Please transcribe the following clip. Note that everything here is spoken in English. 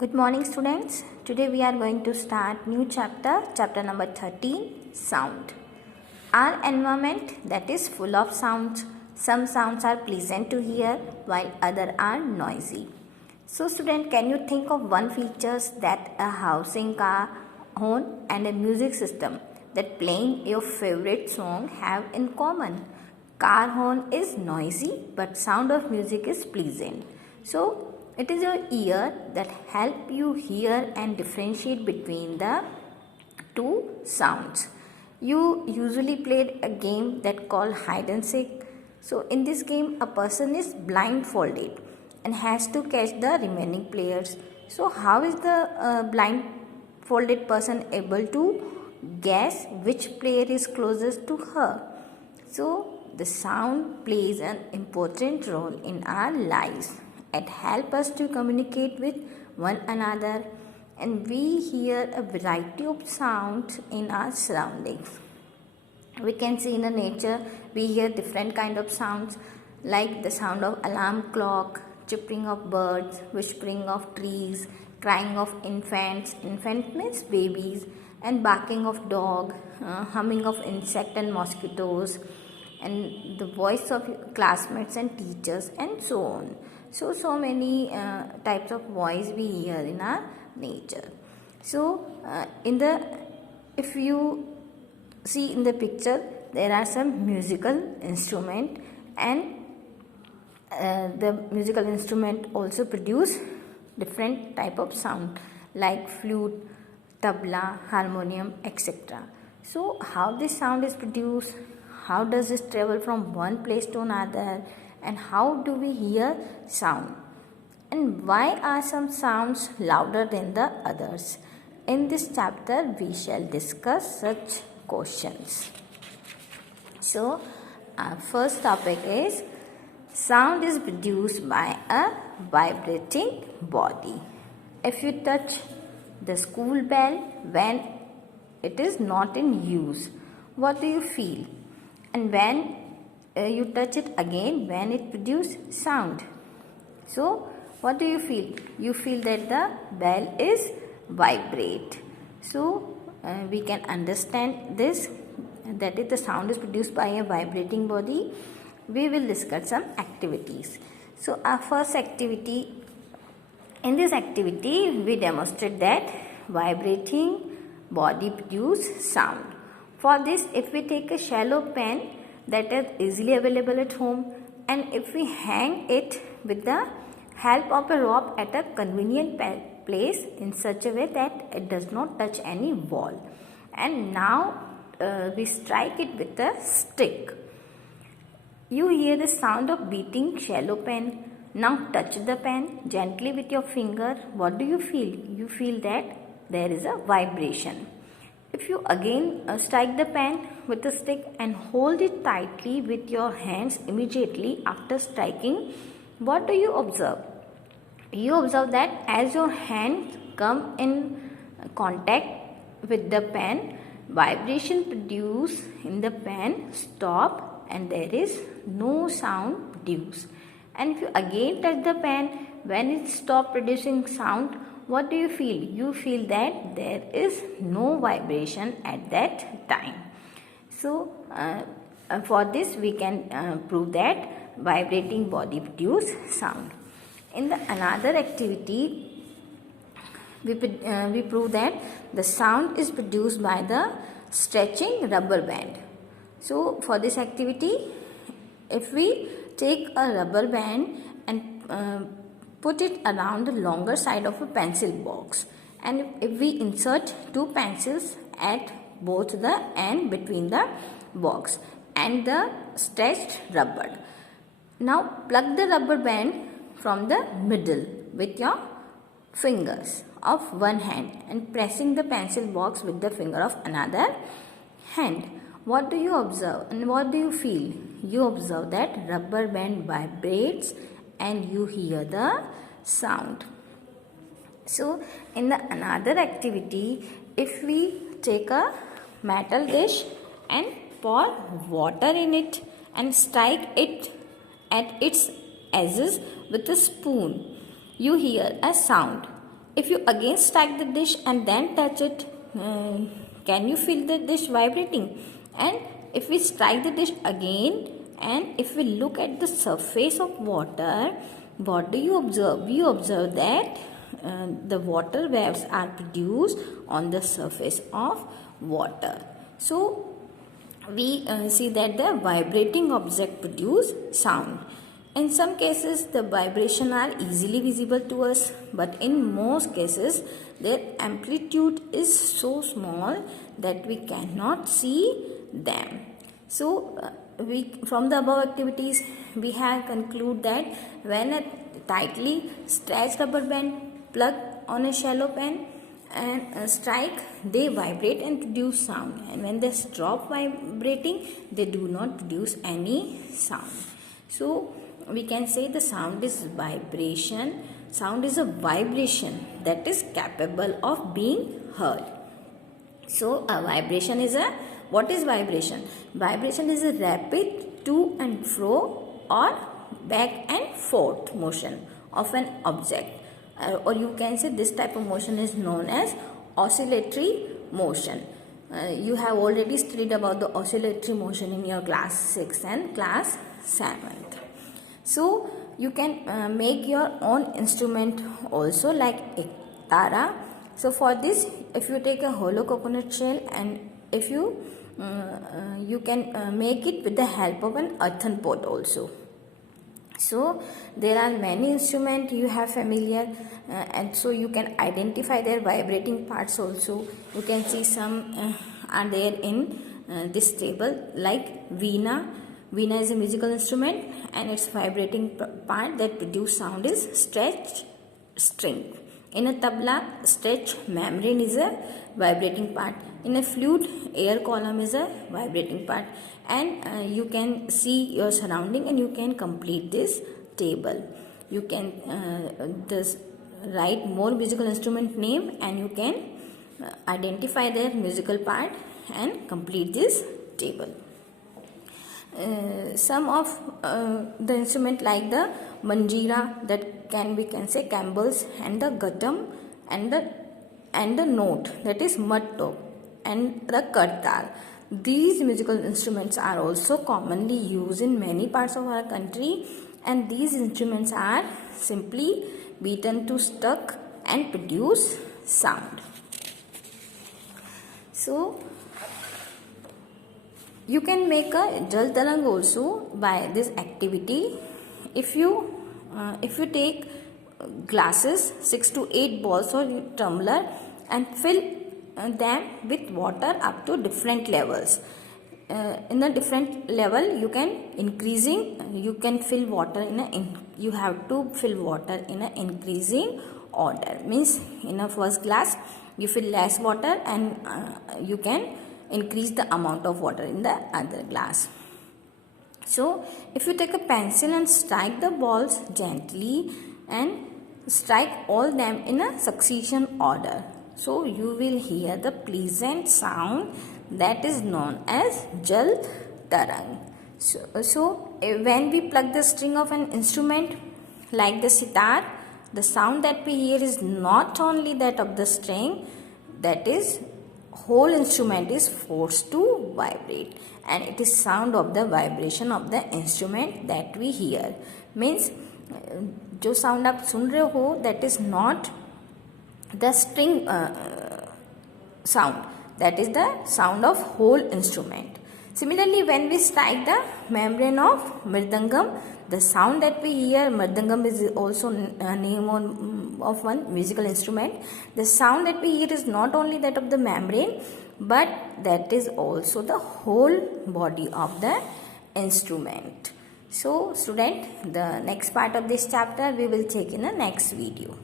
Good morning students. Today we are going to start new chapter number 13, sound. Our environment that is full of sounds. Some sounds are pleasant to hear while other are noisy. So student, can you think of one features that a housing car horn and a music system that playing your favorite song have in common? Car horn is noisy but sound of music is pleasant. So it is your ear that help you hear and differentiate between the two sounds. You usually played a game that called hide and seek. So in this game a person is blindfolded and has to catch the remaining players. So how is the blindfolded person able to guess which player is closest to her? So the sound plays an important role in our lives. It helps us to communicate with one another, and we hear a variety of sounds in our surroundings. We can see in the nature we hear different kind of sounds like the sound of alarm clock, chirping of birds, whispering of trees, crying of infants, infant means babies, and barking of dog, humming of insect and mosquitoes, and the voice of classmates and teachers, and so on. So many types of voice we hear in our nature. So if you see in the picture, there are some musical instrument, and the musical instrument also produce different type of sound like flute, tabla, harmonium, etc. So how this sound is produced, how does this travel from one place to another, and how do we hear sound, and why are some sounds louder than the others? In this chapter we shall discuss such questions. So our first topic is sound is produced by a vibrating body. If you touch the school bell when it is not in use, what do you feel? And when you touch it again when it produces sound, so what do you feel? You feel that the bell is vibrate. So we can understand this, that if the sound is produced by a vibrating body. We will discuss some activities. So our first activity, in this activity we demonstrate that vibrating body produce sound. For this, if we take a shallow pen that is easily available at home, and if we hang it with the help of a rope at a convenient place in such a way that it does not touch any wall, and now we strike it with a stick, you hear the sound of beating shallow pen. Now touch the pen gently with your finger. What do you feel? You feel that there is a vibration. If you again strike the pen with a stick and hold it tightly with your hands immediately after striking, what do you observe? You observe that as your hands come in contact with the pen, vibration produced in the pen stop and there is no sound produced. And if you again touch the pen, when it stops producing sound, what do you feel? You feel that there is no vibration at that time. So for this we can prove that vibrating body produce sound. In the another activity, we prove that the sound is produced by the stretching rubber band. So for this activity, if we take a rubber band and put it around the longer side of a pencil box, and if we insert two pencils at both the end between the box and the stretched rubber. Now plug the rubber band from the middle with your fingers of one hand and pressing the pencil box with the finger of another hand. What do you observe and what do you feel? You observe that rubber band vibrates and you hear the sound. So in the another activity, if we take a metal dish and pour water in it and strike it at its edges with a spoon, you hear a sound. if you again strike the dish and then touch it, can you feel the dish vibrating? And if we strike the dish again and if we look at the surface of water, what do you observe? You observe that the water waves are produced on the surface of water. So we see that the vibrating object produce sound. In some cases the vibration are easily visible to us, but in most cases their amplitude is so small that we cannot see them. So from the above activities we have concluded that when a tightly stretched rubber band plugged on a shallow pen and strike, they vibrate and produce sound, and when they stop vibrating they do not produce any sound. So we can say the sound is vibration. Sound is a vibration that is capable of being heard. So a vibration is a, what is vibration? Vibration is a rapid to and fro or back and forth motion of an object, or you can say this type of motion is known as oscillatory motion. You have already studied about the oscillatory motion in your class 6 and class 7th. So you can make your own instrument also, like a tara. So for this, if you take a hollow coconut shell and if you can make it with the help of an earthen pot also. So there are many instruments you have familiar, and so you can identify their vibrating parts also. You can see some are there in this table, like veena. Veena is a musical instrument and its vibrating part that produce sound is stretched string. In a tabla, stretched membrane is a vibrating part. In a flute, air column is a vibrating part. And you can see your surrounding and you can complete this table. You can write more musical instrument name and you can identify their musical part and complete this table. Some of the instrument like the manjira, that we can say cambles, and the ghatam and the note, that is matto, and the kartal. These musical instruments are also commonly used in many parts of our country, and these instruments are simply beaten to struck and produce sound. So you can make a jal tarang also by this activity. If you take glasses, 6 to 8 balls or tumbler, and fill them with water up to different levels. In a different level, you can fill water you have to fill water in an increasing order. Means in a first glass you fill less water and you can increase the amount of water in the other glass. So if you take a pencil and strike the balls gently and strike all them in a succession order, so you will hear the pleasant sound that is known as jal tarang. So when we pluck the string of an instrument like the sitar, the sound that we hear is not only that of the string, that is whole instrument is forced to vibrate, and it is sound of the vibration of the instrument that we hear. Means जो sound आप सुन रहे हो, that is not the string sound, that is the sound of whole instrument. Similarly, when we strike the membrane of mridangam, the sound that we hear, mridangam is also a name of one musical instrument. The sound that we hear is not only that of the membrane, but that is also the whole body of the instrument. So student, the next part of this chapter we will take in the next video.